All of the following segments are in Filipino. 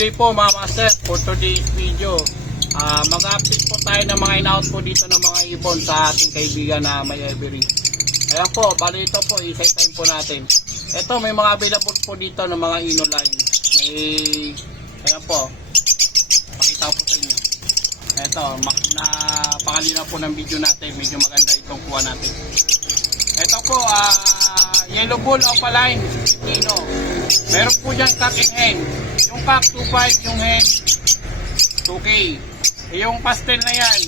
day po mga master for today's video. Ah, mag-update po tayo ng mga in-out po dito ng mga ibon sa ating kaibigan na may Every. Ayan po, bali ito po, isa-time po natin. Ito, may mga available po dito ng mga inoline. May, ayan po, pakita po sa inyo. Ito, mak- na pakalina po ng video natin, medyo maganda itong kuha natin. Ito po, ah, yellow bull opaline, Tino. Meron po dyan cock and. Yung cock 2.5, yung hen 2K. Eh, yung pastel na yan,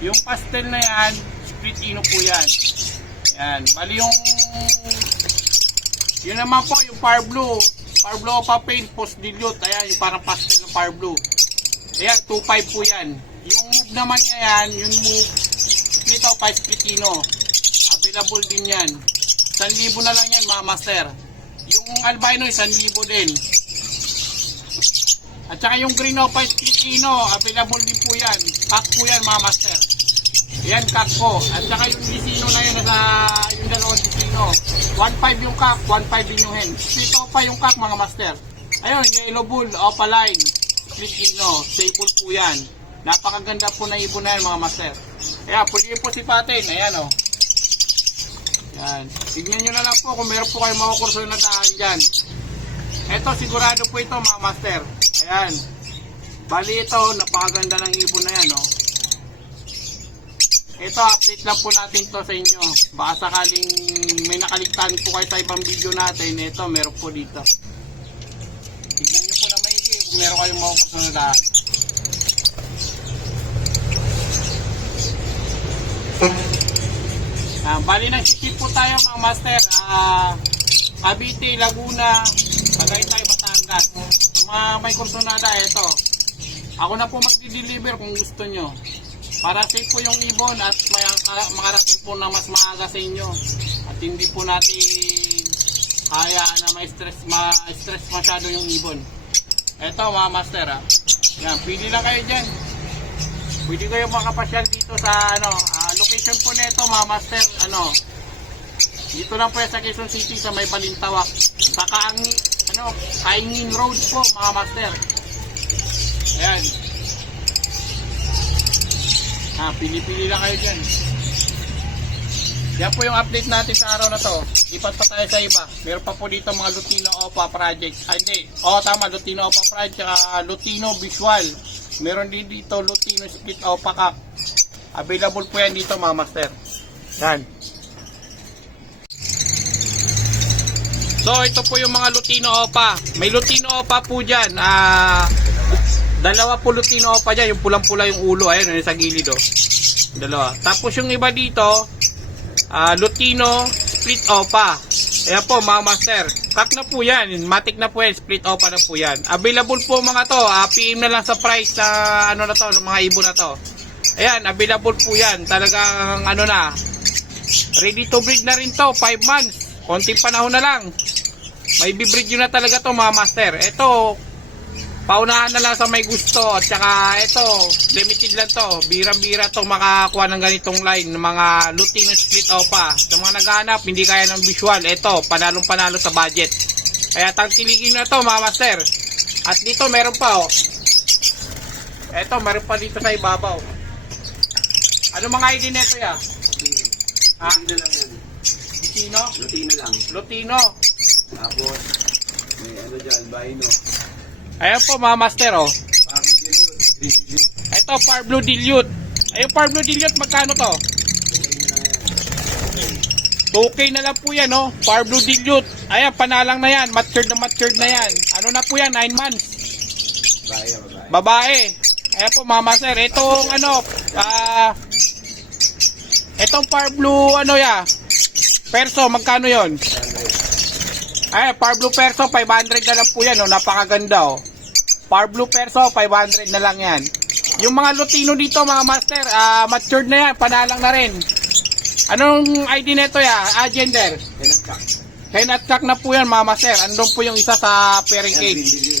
yung pastel na yan, split ino po yan. Yan, bali yung yun naman po, yung far blue. Far blue pa paint, post dilute. Ayan, yung parang pastel ng far blue. Ayan, 2.5 po yan. Yung move naman niya yan, yung move, split o pa splitino. Available din yan. 1,000 na lang yan, mga master. Albino, 1,000 din. At saka yung green o pa splitino, available din po yan. Pack po yan, mga master. Yan, kak po. At saka yung disino na yun, nasa yung dalawang disino. 1.5 yung kak, 1.5 din yung hen. Split o pa yung kak, mga master. Ayun, yellow bull, opaline, split ino, stable po yan. Napakaganda po na ibon na yan, mga master. Ayan, pwede po si Patin. Ayan, o. Yan. Tignan nyo na lang po kung meron po kayo mga kurso na daan dyan. Ito, sigurado po ito, mga master. Ayan. Bali ito, napakaganda ng ibon na yan, o. Ito, update lang po natin to sa inyo. Baka sakaling may nakaligtaan po kayo sa ibang video natin. Ito, meron po dito. Tignan nyo po na maigi kung meron kayong mga kurso na daan. Ah, bali nagsisip po tayo mga master. Ah, Cavite, Laguna, Tagaytay, Batangas. Ang mga may kursunada, ito. Ako na po magdi-deliver kung gusto nyo. Para safe po yung ibon at may makarating po na mas maaga sa inyo. At hindi po natin kaya na may stress, ma-stress masyado yung ibon. Ito mga master ha. Yan, pili lang kayo dyan. Pwede kayo makapasyal dito sa ano, location po nito mga master, ano, dito lang po sa Quezon City sa may Balintawak. Sa Kaangi, ano, Kaingin Road po mga master. Ayan. Ah, pili-pili lang kayo dyan. Yan po yung update natin sa araw na to. Lipat pa tayo sa iba. Meron pa po dito mga Lutino Opa project. Ay, hindi. Oo, tama. Lutino Opa project. Tsaka Lutino Visual. Meron din dito Lutino Split Opa Cup. Available po yan dito mga master. Yan. So, ito po yung mga Lutino Opa. May Lutino Opa po dyan. Ah, dalawa po Lutino Opa dyan. Yung pulang-pula yung ulo. Ayun, yun sa gilid oh. Dalawa. Tapos yung iba dito, ah, Lutino Split Opa. Ayan po mga master. Kak na po yan. Matic na po yan. Split Opa na po yan. Available po mga to. Ah, PM na lang sa price sa ano na to, ng mga ibon na to. Ayan, available po yan. Talagang ano na. Ready to breed na rin to. 5 months. Konting panahon na lang. May bibreed yun na talaga to mga master. Ito, paunahan na lang sa may gusto. At saka ito, limited lang to. Birang-bira to makakuha ng ganitong line ng mga Lutino split opa. Sa mga naghahanap, hindi kaya ng visual. Ito, panalong panalo sa budget. Kaya tangkiligin na to mga master. At dito meron pa oh. Ito, meron pa dito sa ibabaw. Ano mga ID nito ya? Ha? Lutino lang yan. Sino? Lutino lang. Lutino. Tapos, may ano dyan, albino. Ayan po mga master oh. Ito, Far Blue Dilute. Ayun, Far Blue Dilute, magkano to? Okay na lang yan. Okay. 2K na lang po yan, oh. Far Blue Dilute. Ayan, panalang na yan. Matured na matured na yan. Ano na po yan? 9 months. Babae, babae. Babae. Ayan po, mga master. Itong, ano, ah... itong Far Blue, ano ya? Perso, magkano yon? Ay, Far Blue Perso, 500 na lang po yan, oh. Napakaganda, oh. Far Blue Perso, 500 na lang yan. Yung mga Lutino dito, mga master, ah, matured na yan, panalang na rin. Anong ID nito ya? Ah, gender. Hen at kak na po yan, mga master. Andun po yung isa sa pairing green cage.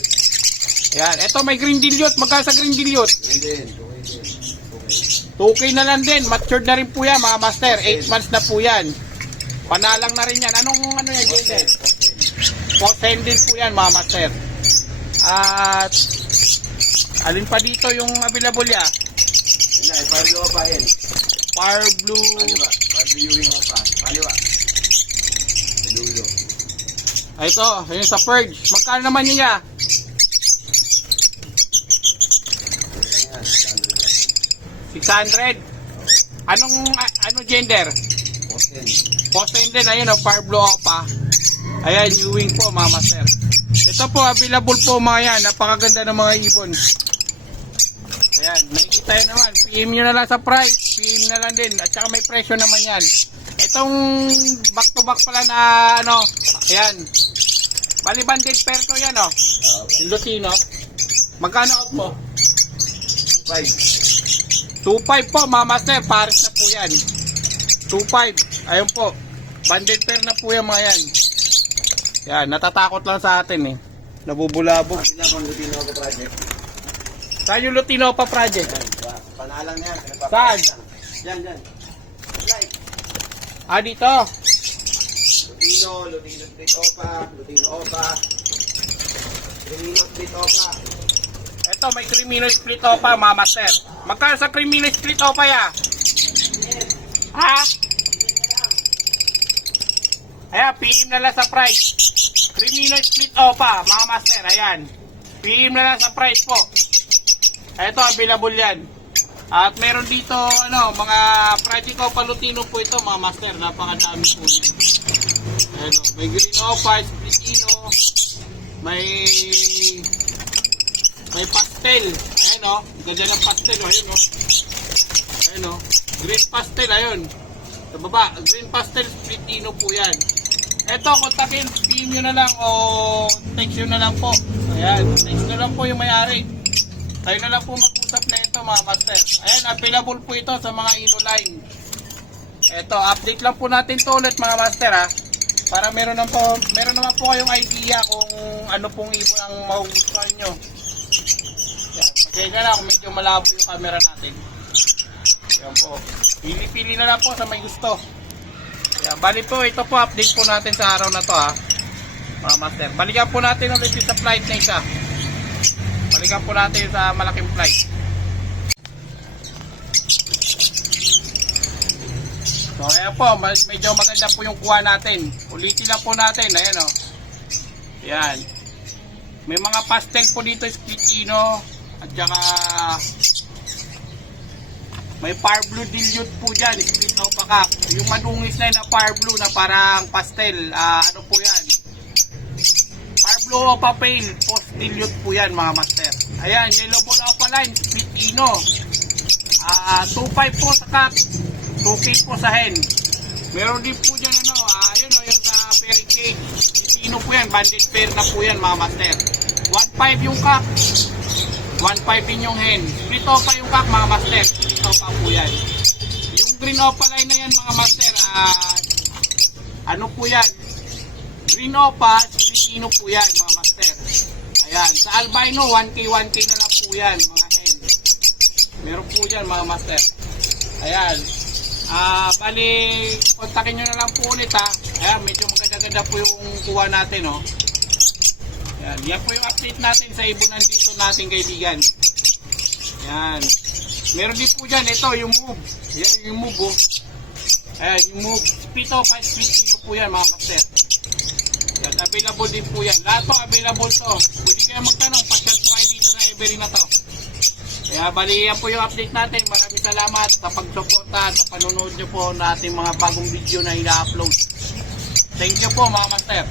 Yan. Ito may green dilute. Magkano sa green dilute? Yan din. Okay din. Okay. 2K na lang din. Matured na rin po yan, mga master. 8 months na po yan. Panalang na rin yan. Anong ano yan, gender? Okay. Posended po yan, mga master. At alin pa dito yung available ya? Yun na, ipalo pa yan. Fire Blue. Kaliwa. Pag-viewing mo pa. Kaliwa. Sa dulo. Ah, ito, ayun sa Purge. Magkano naman yun ya? Ano lang yan? Standard lang yan. 600. Anong, ano gender? Posten. Posten din, ayun o, Fire Blue Opa. Ayan, new wing po mga master. Ito po, available po mga yan. Napakaganda ng mga ibon. Ayan, nakikita yun naman. PM nyo na lang sa price. PM na lang din. At saka may presyo naman yan. Itong back to back pala na ano, ayan. Bali banded pair to yan o. Ah, Yung Lucino. Magkano out mo? Five. 2.5 po mga master. Pares na po yan. 2.5. Ayun po. Banded pair na po yan mga yan. Yan, natatakot lang sa atin eh. Nabubulabog. Sila kung Lutino ako project. Saan yung Lutino pa project? Yan. pa- Panalang yan. Saan? Yan, yan. Like. Ah, dito. Lutino, Lutino Split Opa, Lutino Opa. Lutino Split Opa. Ito, may Crimino split opa mga master. Magkano sa Crimino split opa ya? Ha? Ayan, PM na lang sa price. Crimino split opa, mga master. Ayan. PM na lang sa price po. Ito, available yan. At meron dito, ano, mga project opa Lutino po ito, mga master. Napakadami po. Ayan, o. may green opa, splitino, may may pastel. Ayan o. Ganda ng pastel o. Ayan o. Ayan o. Green pastel. Ayun. Sa baba. Green pastel Filipino po yan. Ito, kontakin. PM nyo na lang o text nyo na lang po. Ayan. Text nyo lang po yung may-ari. Tayo na lang po mag-usap na ito mga master. Ayan. Available po ito sa mga ino-line. Ito, update lang po natin to ulit mga master ha. Para meron, naman po, meron naman po kayong idea kung ano pong ibon ang mahugustuhan nyo. Pasensya na kung medyo malabo yung camera natin. Yan po. Pili-pili na lang po sa may gusto. Yan. Bali po, ito po update po natin sa araw na to ha. Mga master. Balikan po natin ulit sa flight na isa. Balikan po natin sa malaking flight. So ayan po, med- medyo maganda po yung kuha natin. Ulitin lang po natin, ayan o. Yan. May mga pastel po dito, splitino, at saka may fire blue dilute po dyan, split o pakak. Yung madungis na yun na fire blue na parang pastel, ah, ano po yan? Fire blue o pale, post dilute po yan mga master. Ayan, yellow ball opaline, splitino. Ah, 2.5 po sa cap, 2K po sa hen. Meron din po dyan ano, ah, yun o, yung sa fairy cake. Sino po yan, bandit pair na po yan mga master. 1.5 yung cap, 1.5 din yung hen. Split opa yung kak mga master. Split opa po yan. Yung green opa line na yan mga master, ah, ano po yan? Green opa, split po yan mga master. Ayan, sa albino, 1K, 1K na lang po yan mga hen. Meron po dyan mga master. Ayan. Ah, bali, kontakin nyo na lang po ulit ha. Ayan, medyo maganda-ganda po yung kuha natin, oh. Ayan, yan po yung update natin sa ibunan dito natin kaibigan. Ayan. Meron din po dyan, ito, yung move. Ayan, yung move, oh. Ayan, yung move. Pito, 5 split kilo po yan, mga master. Ayan, available din po yan. Lahat po available to. Pwede kayo magtanong, pasyal po kayo dito sa Every na to. Kaya bali, yan po yung update natin. Maraming salamat sa pagsuporta at sa panonood nyo po nating mga bagong video na ina-upload. Thank you po mga master.